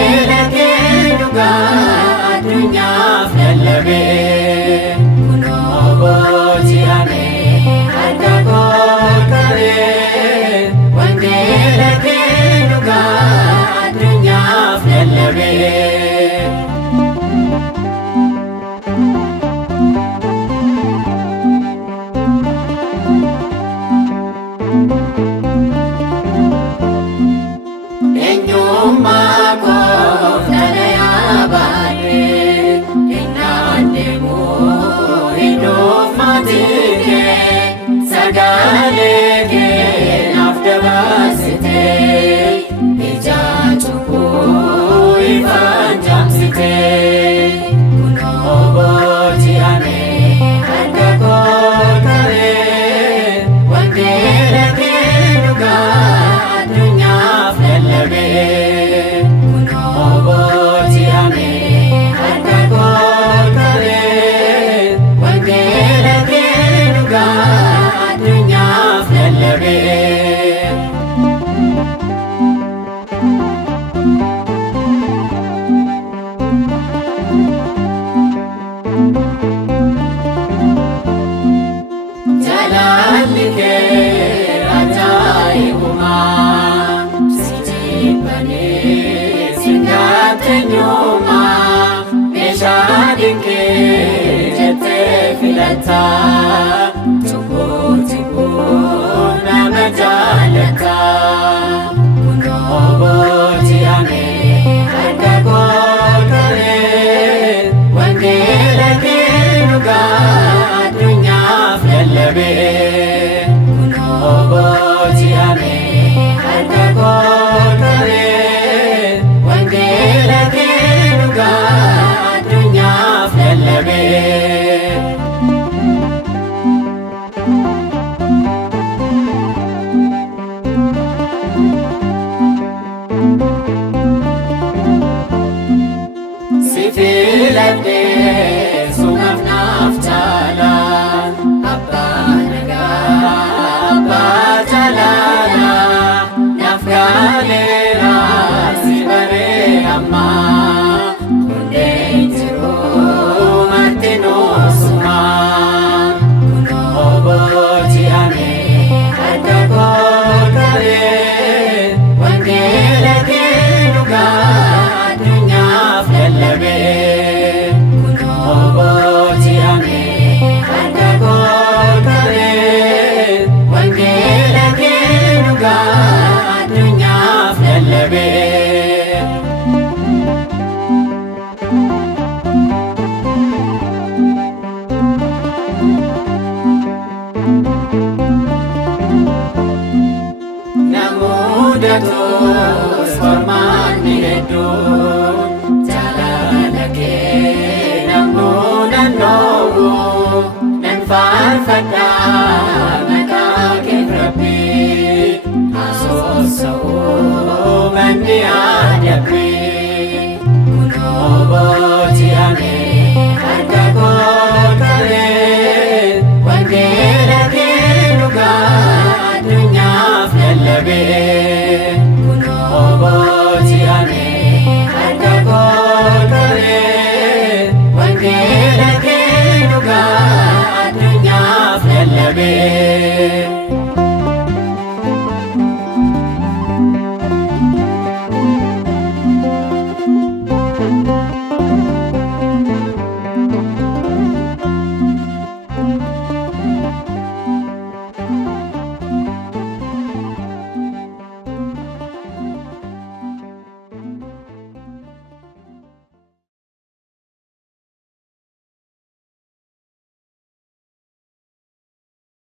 wangeela kee dhugaa addunyaaf lallabee kunoo booji'amee harka koo qabee wangeela kee dhugaa addunyaaf lallabee. Eenyummaa koof dhalayaa baadhee innaan deemuu hidhuuf maatii kee sagalee kee naaf dabarsitee ijaa cubbuu ifaan jaamsitee kunoo booji'amee harka koo qabee wangeela kee dhugaa addunyaaf lallabee kunoo booji'amee harka koo qabee wangeela kee dhugaa addunyaaf lallabee. Jaalalli kee ajaa'ibumaa sijibbanii singaateenyumaa meeshaa dinqii jettee filataa cubbuu nama jaalataa kunoo booji'amee harka koo qabee wangeela kee dhugaa addunyaaf lallabee kunoo booji'amee harka koo qabee wangeela kee dhugaa addunyaaf lallabee. Si filadhee sumaaf naaf jaalaa abbaa nagaa abbaa jaalala naaf gaaleera si baree ammaa hundeen jiruu martinuu sumaa kunoo booji'amee harka koo qabee wangeela kee dhugaa addunyaaf lallabee kunoo booji'amee harka koo qabee wangeela kee dhugaa addunyaaf lallabee. Namuudatuus formaanni hedduun jaalala kee namnuu naannoo'u nan faarfadhaa maqaa keef Rabbii haasofsa'uu manni aadabbii kunoo booji'amee harka koo qabee wangeela kee dhugaa addunyaaf lallabee kunoo